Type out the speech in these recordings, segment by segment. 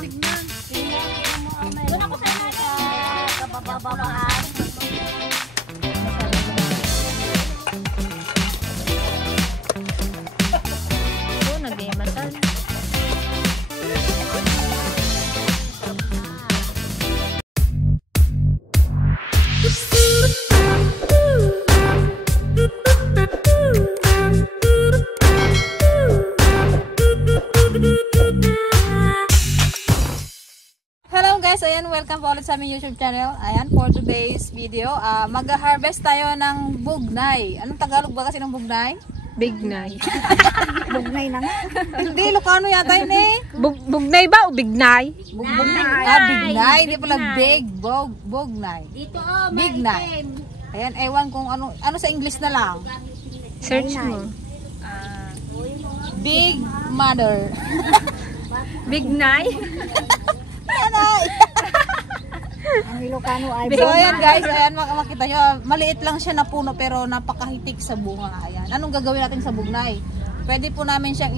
tignan. Doon ako sa kabababaan. Oo, nag-iimatan. Guys, ayan, welcome po ulit sa aming YouTube channel. Ayan, for today's video, mag-harvest tayo ng bugnay. Anong Tagalog ba kasi ng bugnay? Bignay. Bugnay na nga. Hindi, Ilocano yata yun eh. Bugnay ba o bignay? Bignay, hindi pala big, bugnay. Dito Bignay. Ayan, ewan kung ano sa English na lang. Search mo. Big mother. Bignay? ang Ilocano ay So ayan guys, ayan makita nyo, maliit lang siya na puno pero napakahitik sa bunga. Ayan. Anong gagawin natin sa bugnay? Pwede po namin siyang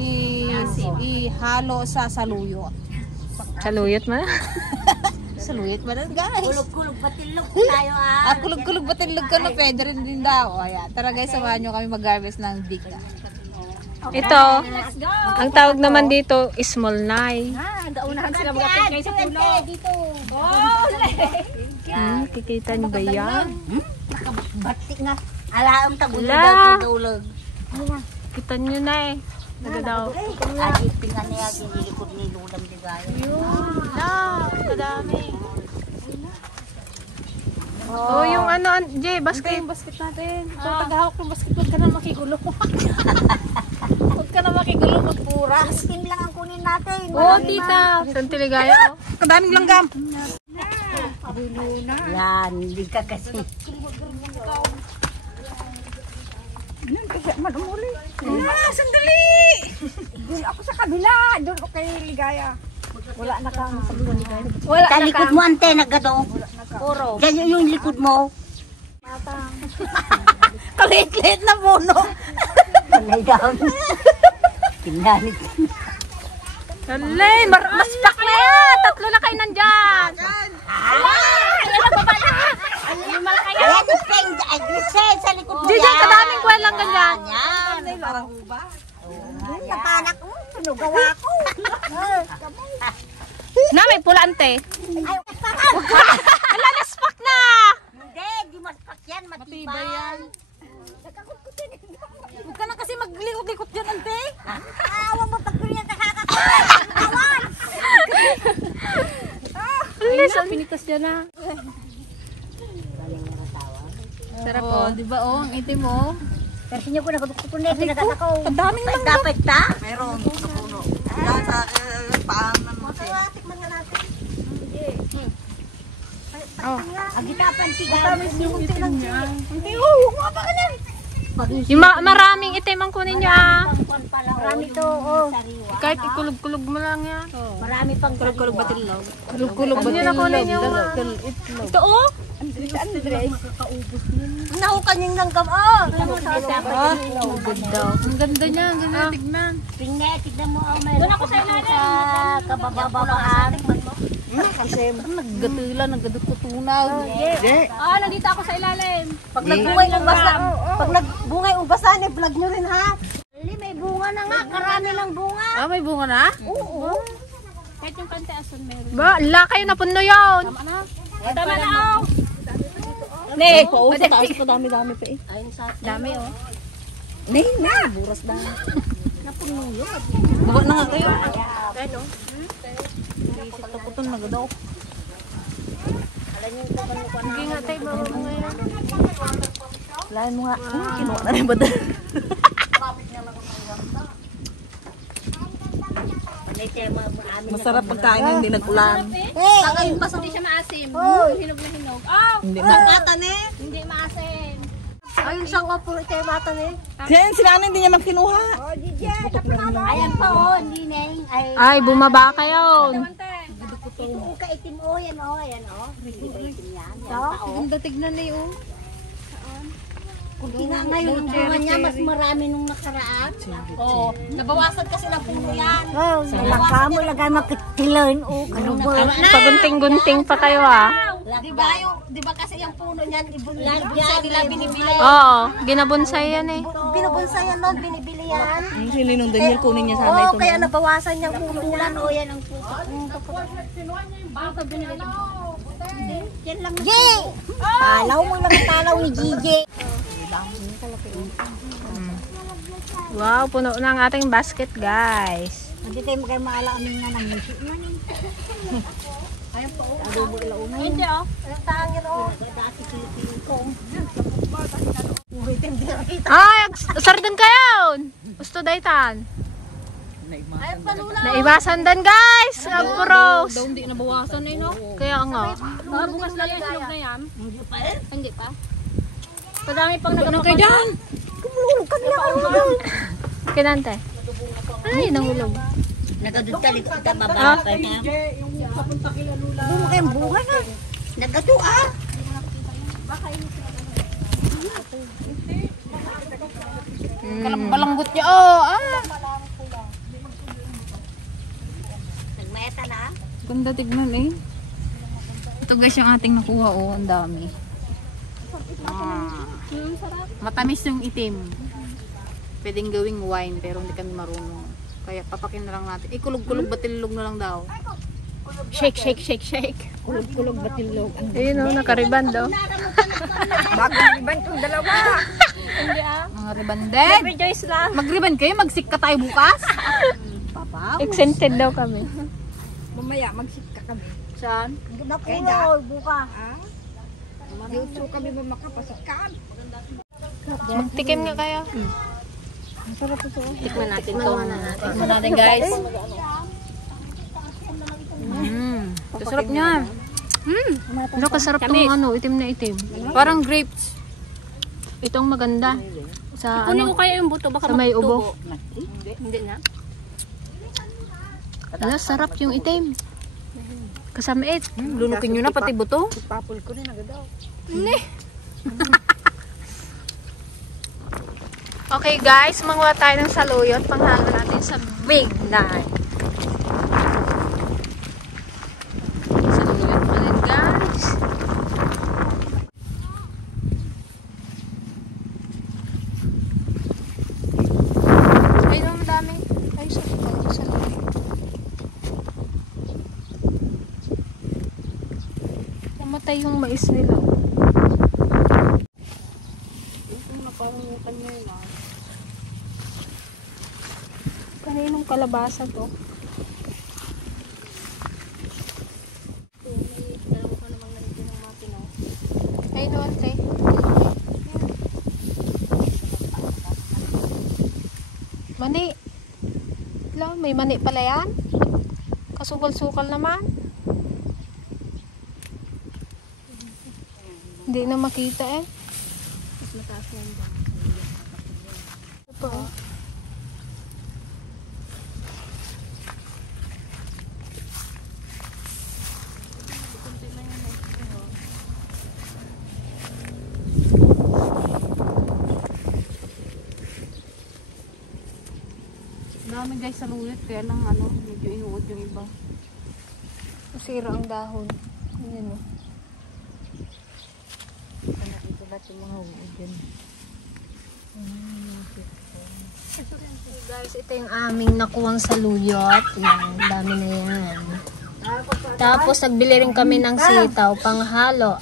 ihalo sa saluyot. Saluyot mo? Saluyot ba na guys? kulog-kulog batilog tayo Kulog-kulog batilog ka na, pwede rin din daw. Ayan. Tara guys, samahan nyo kami mag-harvest ng bignay. Ito, ang tawag naman dito, small nai. Daunahan sila magating kayo sa puno. Dito. Kikita nyo ba yan? Nakabati nga. Alaang Ala. tagulog. Kita nyo na eh. Nagadaw. Agipingan niya ginilikod ni Lulam di gaya. Kadami. Oh, yung ano, Jay, basket. Yung basket natin. Kung tagahawak ng basket, huwag ka na makigulo. Huwag ka na makigulo, magpuras. Skin lang ang kunin natin. Oh, tita. Santiligaya. Kadaming langgam. Yan, hindi ka kasi. Sandali! Ako sa kabila. Doon ko kay Ligaya. Wala na kang sa Ligaya. Wala Sa likod mo ante, nagado. Puro. Diyan yung likod mo. Kalit-lit na puno. Panay daw. Kinanit. Dali, mas pack na yan. Tatlo na kayo nandyan. Ayan, ispeng. Ay, Grisel, sa likod mo Jay, yan. kadaming kwelang ganyan. Yan. Parang uba. Napanak mo. Pinugawa ko. Na, may pula ante. Ay, pakan. Wala na, spak na. Hindi, di maspak yan. Matibay yan. Huwag ka na kasi maglikot-likot dyan, ante. Awa mo pag kuliyan sa kakakawan. Kawan. Alis, pinitas dyan na. Sarap po. Di ba oh, ang itim mo. Kasi niyo ko nagkukunin. Pinagat ako. Kadaming lang. Dapat ta? Meron sa puno. Yan sa paanan mo siya. Tikman nga natin. Oh. Agitapan tigaw. Yung itim niya. Ante, oh, huwag pa ka yan. Yung maraming itim ang kunin nyo ah. Marami to. Oh. Kahit ikulog-kulog mo lang yan. Marami pang Kulog batilog. Kulog Huwag nyo na kunin yung ito oh. nahukan yung langgam. Oh. Ang ganda. Ang ganda niya. Ang ganda tignan. Tignan mo. Doon ako sa ilalim. Sa kabababaan. Naggatila, naggadututunaw. Ah, nandito ako sa ilalim. Pag nagbungay ubasa, pag nagbungay ubasan, i-vlog nyo rin ha. Ali, may bunga na nga. Karami ng bunga. Ah, may bunga na? Oo. Kahit yung kante asun meron. Ba, la kayo na puno yun. Tama na. Tama na oh. Ne, pa taas pa dami-dami pa eh. Ayun sa atin. Dami oh. Ne, buras na. Baba na nga kayo. Ano? Taputol na gadaw. Hindi nga tayo bababa ngayon. Lain mo nga. Kinuha na rin ba doon? Masarap pagkain yung hindi nag-ulan. Ayun basta hindi siya maasim. Hinog na hinog. Oh! Hindi na. Hindi maasim. Ayun siyang ko puro ito yung bata eh. Si Nana hindi niya makinuha. Ayan pa oh, hindi neng. Ay, bumaba kayo. Ito ka itim oh, yan oh, ayan oh. Itim yan. Yan pa oh. Ang datignan na yun. Kunti na ngayon ang bunga niya, mas marami nung nakaraan. Oo. Nabawasan kasi ng puno yan. Oh, malaka mo lagay makitilan. Oh, ano ba? Pagunting-gunting pa kayo ah. Di ba kasi yung puno niyan, ibulsa nila binibili. Oo, ginabonsay yan eh. Binubunsa yan nun, binibili yan. Ang sininong Daniel, kunin niya sana Oo, kaya nabawasan niyang puno yan. O, yan ang puso. Yan lang. Yay! Tanaw mo lang ang tanaw ni Gigi. Wow, puno na ang ating basket guys. Hindi tayo maala-amin nga ng music man. Ayun po. Adobo ilauna. Hindi oh. Ang tangin o. Dati kilipin ko. Ay, sardan kayo! Gusto daytan. Ay, palula. Naibasan dan guys! Ang puros! Daw hindi nabawasan eh, no? Kaya nga. Bukas na yung hinog na yan. Hindi pa eh. Hindi pa. Kadami pang Kay Dan! Kumulog ka na. Kinante. Ay, nahulog. Nagadod ka likod ka mabakay na. Bunga kayong bunga na. Nagado ah. Balanggot niya, oh! Nagmayata na. Ganda tignan eh. Ito guys yung ating nakuha, oh. Ang dami. Matamis yung itim. Pwedeng gawing wine pero hindi kami marunong. Kaya papakin na lang natin. Kulog-kulog batilog na lang daw. Shake, shake, shake, shake. Kulog-kulog batilog. Ayun o, nakariban daw. Bagong iban itong dalawa. Mga ribanded. Rejoice lang. Mag-riban kayo? Mag-sick ka tayo bukas? Exempted daw kami. Mamaya mag-sit ka kami. Saan? Nakulog buka. Dito kami ba makapasakad? Magtikim nga kayo. Tikman natin to. Ito natin guys. Ito sarap niya. Ano kasarap tong ano, itim na itim. Parang grapes. Itong maganda. Sa Kunin ano, ko kaya yung buto. Baka sa may ubo. Hindi na. Ano, sarap yung itim. Kasamait. Lunukin nyo na pati buto. Papul ko rin agad daw. Okay guys, manguha tayo ng saluyot. Panghalo natin sa big night. Saluyot pa rin guys. Ay, ang dami. Ay, saluyot. Namatay yung mais nila. Kaninong kalabasa to? Ay, noon, te. Mani. May mani pala yan. Kasukal-sukal naman. Hindi na makita eh. Ito po. Dami guys sa luyot. Kaya lang ano, medyo inuod yung iba. Masira ang dahon. Ayan o. Ito ba yung mga uod dyan? Guys, ito yung aming nakuhang saluyot. Yan, dami na yan. Tapos nagbili rin kami ng sitaw, panghalo.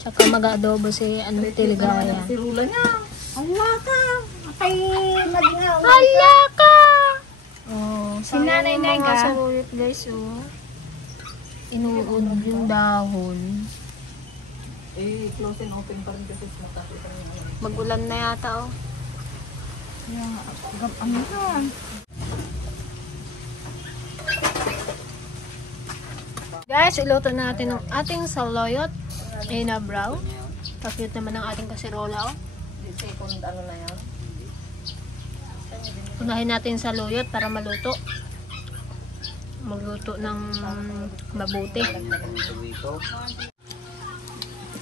Tsaka mag-adobo si Tiligaya. Si Rula niya. Allah ka. Ay, maging Hala ka! Oh, Si Nanay sayang yung Nega. mga saluyot guys, oh. Inuud yung dahon. Eh, close and open pa rin kasi matapos pa rin. Magulan na yata, oh. Ano yan? Guys, iluto natin ng ating saluyot. Ayun na, brown. Cute naman ang ating kasirola, oh. Second ano na yan? Unahin natin sa saluyot para maluto. Magluto ng mabuti.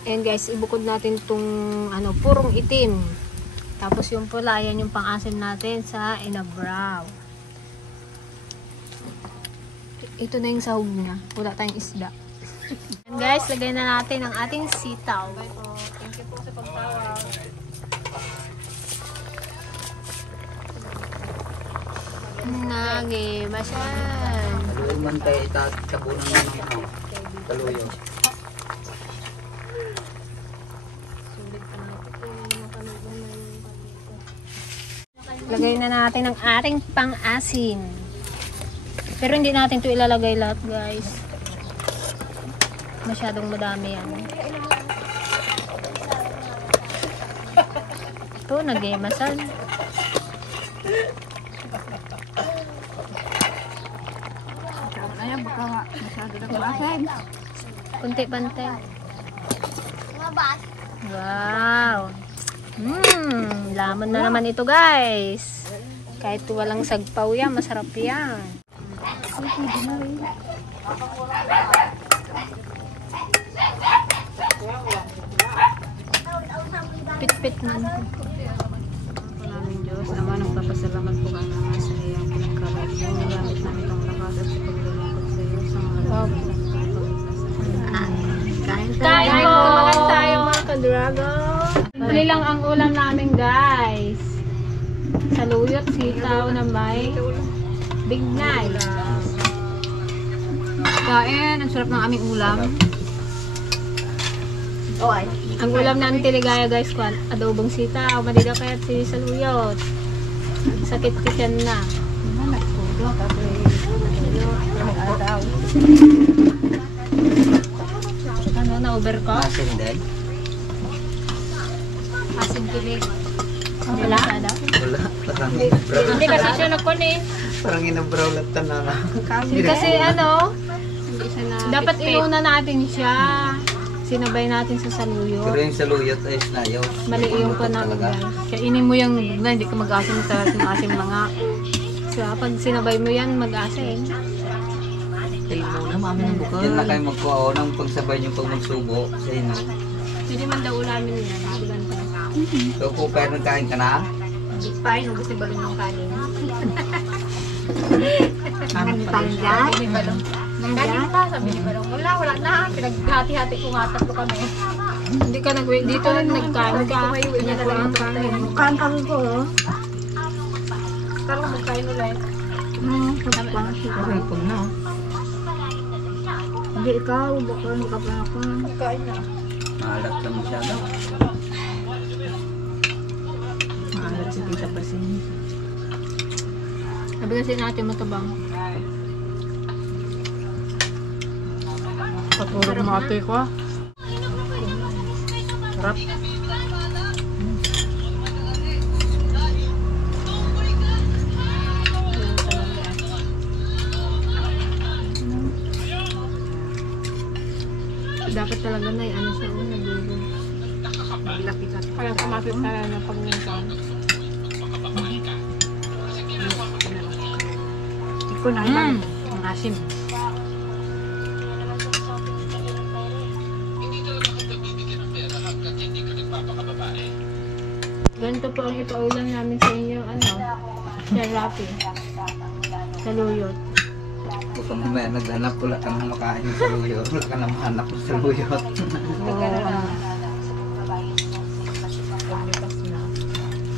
Ayan guys, ibukod natin itong purong itim. Tapos yung pula, yan yung pang-asim natin sa inabraw. Ito na yung sahog niya. Wala tayong isda. Ayan guys, lagay na natin ang ating sitaw. Thank you po sa pagtawag. Nagi, masyal. Kaluyo man tayo itatabunan na ng kaluyo. Lagay na natin ang ating pang-asin. Pero hindi natin ito ilalagay lahat guys. Masyadong madami yan. Ito, nag-emasan. Ayan, baka nga. Masyado na kulasan. Kunti-pante. Wow! Lamon na naman ito guys. Kahit walang sagpaw yan, masarap yan. Pit-pit na. Maraming Diyos, Ama, nagpapasalamat po kami naman sa iyong pinagkalat mo. Gamit namin itong lakas at sa paglulungkot sa iyo sa mga lakas ng Kain po! Kumakain tayo mga ka-dragon. Simple lang ang ulam namin guys. Saluyot, sitaw na may big night. kain. Ang sarap ng aming ulam. Ang ulam ng Tiligaya guys, adobong sitaw, madidakay at sinisaluyot. Sakit kitchen na. Ano, na-over ko? Asin din. Asin kilig. Wala? Wala. Parang inabraw. Hindi kasi siya nagkon eh. Parang inabraw lang tanana. Kasi dapat iuna natin siya. Sinabay natin sa saluyot. Pero yung saluyot ay snayo. Mali yung pa namin guys. Kainin mo yung na hindi ka mag-asim sa asim mga. So, pag sinabay mo yan, mag-asin. Kain muna, mami ng bukal. Yan na kayo magkuha ng pagsabay nyo pag magsubo sa inyo. Hindi man daw ulamin yan. So kung kaya nagkain ka na, Pay, nung gusto balon yung kanin. Ang pangyan. Kanin pa, sabi ni Balong. Wala na. Pinaghati-hati ko nga, tatlo kami. Hindi ka dito nagkain ka. Kanya ko ang kanin. Kain kami ko. Tarong magkain ulit. Okay, pag na. Hindi ikaw, baka magkapala ako. maalat na masyado. Maalat si Tita Pasin. Sabi kasi natin matabang. Patulog mo ate ko ah. Sarap. Dapat talaga na ano siya. Nagulo. Kaya kumapit ka na pag minsan. Iko na lang. Ang asim. Ganito po ang ipaulam namin sa inyo, sa Rapi. Sa Luyot. Baka mamaya naghanap wala ka nang makain ng saluyot. Wala ka nang mahanap ng saluyot.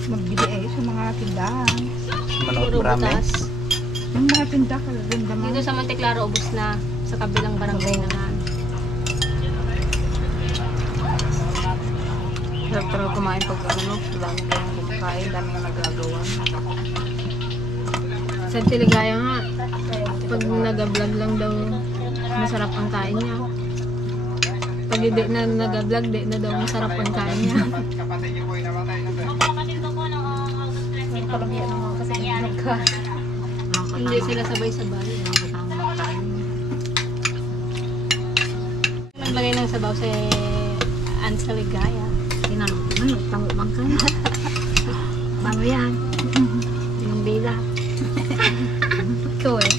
Magbili sa mga tindahan. Manood Puro marami. butas. Yung mga tinda ka rin naman. Dito sa Monteclaro, ubos na. Sa kabilang barangay naman. Sarap talaga kumain pag ano. Dami kayong kumakain. Dami nga nagagawa. Sa Tiligaya nga, pag nag-vlog lang daw, masarap ang kain niya. Pag hindi na nag-vlog, di na daw masarap ang kain niya. Hindi sila sabay-sabay. Naglagay ng sabaw si Ann sa Ligaya. Tinanong, pangumang ka na. Bago yan. Yung bila. Ikaw eh.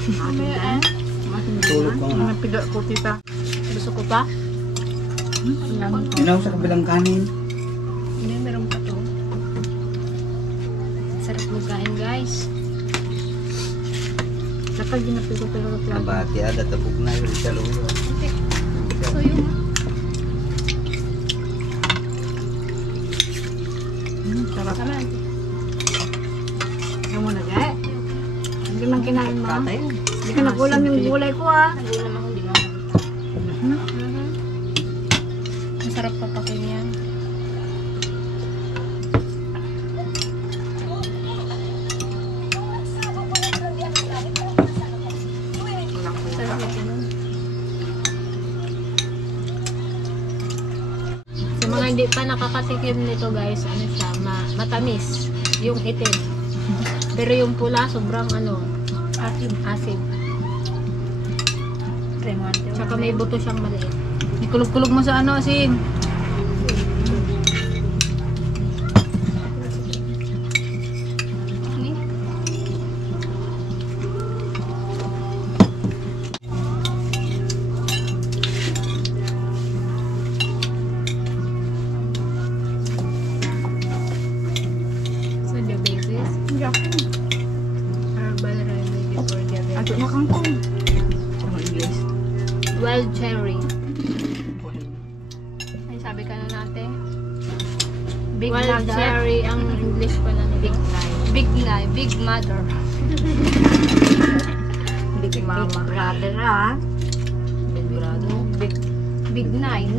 Tulog ko nga. Napiga ko tita. Gusto ko pa? Ginaw sa kabilang kanin. Hindi, meron pa to. Sarap magkain, guys. Kapag ginapigo pero plano. Nabati ada tabog na yung saluyot. So yung sarap. Yung muna gaya. Hindi man kinain mo. Hindi ka nagulam yung gulay ko ah. Nagulam ako, di ba? Masarap papakin yan. Sarap ito nun. Sa mga hindi pa nakakatikim nito guys, ano siya, matamis. Yung itim. Pero yung pula, sobrang asim. Tsaka may buto siyang maliit. Ikulog-kulog mo sa ano, Asin. So, diabetes. Herbal remedy for diabetes. Ato na kangkong. Ano English? Wild cherry. Ay, sabi ka na natin. Big Wild mother. cherry, ang English pala na big lie. Big lie, big mother. Big mama. Brother, ah. Big brother. Big nine.